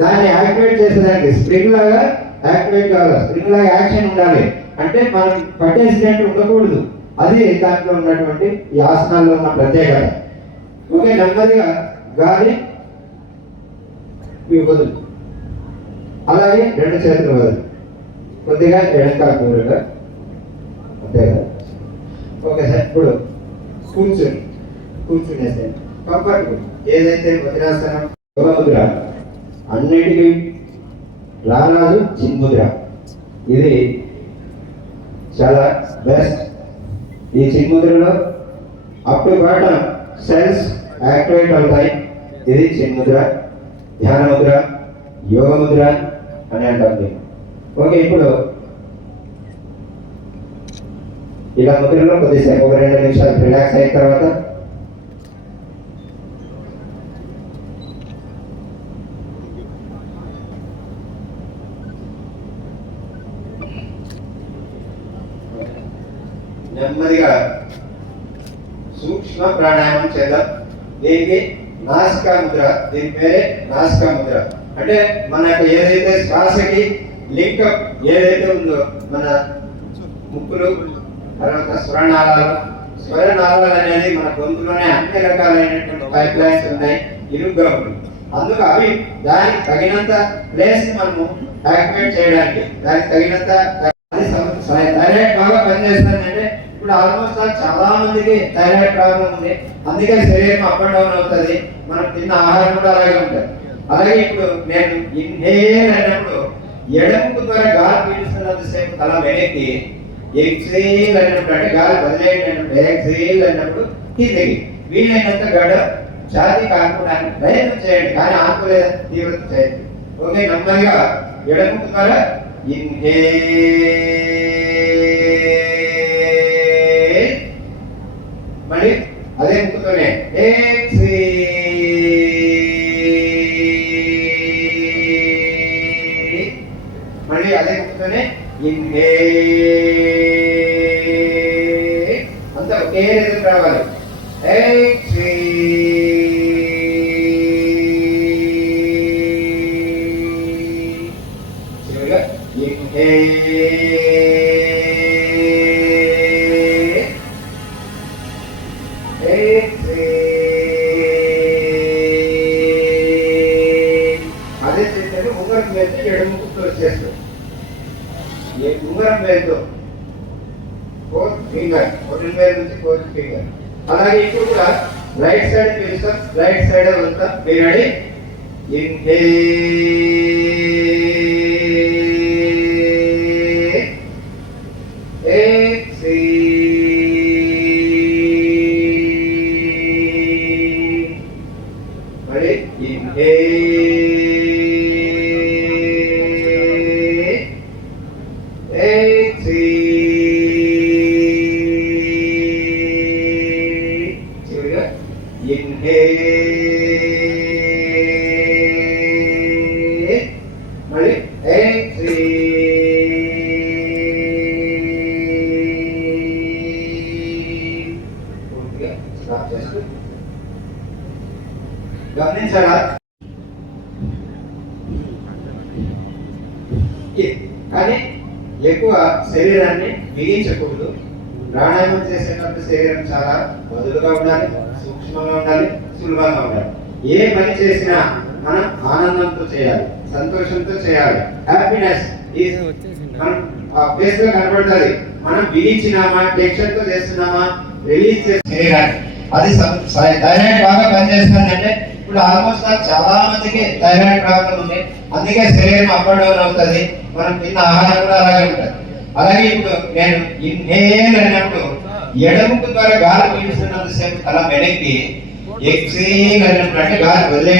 దాన్ని యాక్టివేట్ చేసేదానికి స్ప్రింగ్ లాగా యాక్టివేట్ కావాలి, స్ప్రింగ్ లాగా యాక్షన్ ఉండాలి. అంటే మనం పట్టేసినట్టు ఉండకూడదు. అది దాంట్లో ఉన్నటువంటి ఈ ఆసనాల్లో ఉన్న ప్రత్యేకత. ఓకే, నెమ్మదిగా గాలి వదులు, అలాగే రెండు చేతులు వదులు, కొద్దిగా ఎడంకా కూరగా, అంతే కదా. ఓకే సార్, ఇప్పుడు కూర్చునేసే కంఫర్టబుల్. ఏదైతే వజ్రాసనం యోగముద్ర అన్నిటికీ రారాజు చిన్ముద్ర, ఇది చాలా బెస్ట్. ఈ చిన్ముద్రలో up to bottom cells activate అవుతాయి. ఇది చిన్ముద్ర, ధ్యాన ముద్ర, యోగ ముద్ర అని అంటుంది. ఓకే, ఇప్పుడు ఇలా ముద్రలో కొద్దిసేపు ఒక 2 నిమిషాలు రిలాక్స్ అయిన తర్వాత నెమ్మదిగా సూక్ష్మ ప్రాణాయామం చేద్దాం. దీనికి నాసికా ముద్ర, దీని పేరే నాసికా ముద్ర. అంటే మనకు ఏదైతే శ్వాసకి లింకప్ ఏదైతే ఉందో, మన ముక్కులు, తర్వాత స్వరనాళాలు అనేది మన గొంతులోనే అన్ని రకాలైనటువంటి పైప్ లైన్స్ ఉన్నాయి, ఇరుగ్గా ఉన్నాయి. అందుకు అవి దానికి తగినంత ప్లేస్ మనము యాక్టివేట్ చేయడానికి, దానికి తగినంత థైరాయిడ్ బాగా పనిచేస్తుందంటే ఇప్పుడు ఆల్మోస్ట్ చాలా మందికి థైరాయిడ్ ప్రాబ్లం ఉంది. అందుకే శరీరం అప్ అండ్ డౌన్ అవుతుంది, మనం తిన్న ఆహారం కూడా అలాగే ఉంటుంది. అలాగే ఇప్పుడు నేను ఇన్హేల్ అయినప్పుడు ఎడముకు ద్వారా గాలి పీలుస్తున్నంతసేపు తల వెనక్కి, ఎక్సేల్ అయినప్పుడు అంటే గాలి వదిలేటప్పుడు ఎక్సేల్ అయినప్పుడు కిందకి, వీలైనంత గడ ఛాతీ కాకపోవడానికి ప్రయత్నం చేయండి, కానీ ఆపులేదు తీవ్రత చేయండి. ఓకే, నెమ్మదిగా ఎడముకు ద్వారా ఇన్హేల్, మళ్ళీ అదే ముక్కుతోనే ఎక్సేల్, మళ్ళీ అదే ముక్కుతోనే ఇన్హేల్, అంతా ఒకే రిథమ్ రావాలి. ఎక్సేల్, చివరిగా ఇన్హేల్, అదే చేస్తే ఉంగరం వేస్తే ఎడముకు వచ్చేస్తాం. ఉంగరం వేలుతో 4th ఫింగర్, 1 వేలు నుంచి 4th ఫింగర్. అలాగే ఇప్పుడు కూడా రైట్ సైడ్ పిలుస్తాం, రైట్ సైడ్ వెళ్తాం. మీరు రెడీ? ఇన్హేల్, ఎక్సేల్, మళ్ళీ ఇన్హేల్, ఇన్హేల్, మళ్ళీ ఎక్సేల్. పూర్తిగా స్టాప్ చేస్తూ గమనించాలా? కానీ ఎక్కువ శరీరాన్ని బిగించకూడదు. ప్రాణాయామం చేసేటప్పుడు శరీరం చాలా వదులుగా ఉండాలి, సూక్ష్మంగా ఉండాలి, సులభంగా ఉండాలి. ఏ పని చేసినా మనం ఆనందంతో చేయాలి, సంతోషంతో చేయాలి. హ్యాపీనెస్ మనం ఫేస్ లో కనబడుతుంది. మనం బిగించినామా, టెన్షన్ తో చేస్తున్నామా, రిలీజ్ చేసే శరీరాన్ని, అది థైరాయిడ్ బాగా పనిచేస్తుందంటే ఇప్పుడు ఆల్మోస్ట్ చాలా మందికి థైరాయిడ్ ప్రాబ్లం ఉంది. అందుకే శరీరం అప్ అండ్ డౌన్ అవుతుంది, మనం తిన్న ఆహారం కూడా అలాగే ఉంటుంది. అలాగే ఇప్పుడు నేను ఇన్హేల్ అయినప్పుడు ఎడముకు ద్వారా గాలి పీలుస్తున్నంతసేపు తల వెనక్కి, ఎక్సేల్ అయినప్పుడు అంటే గాలి వదిలే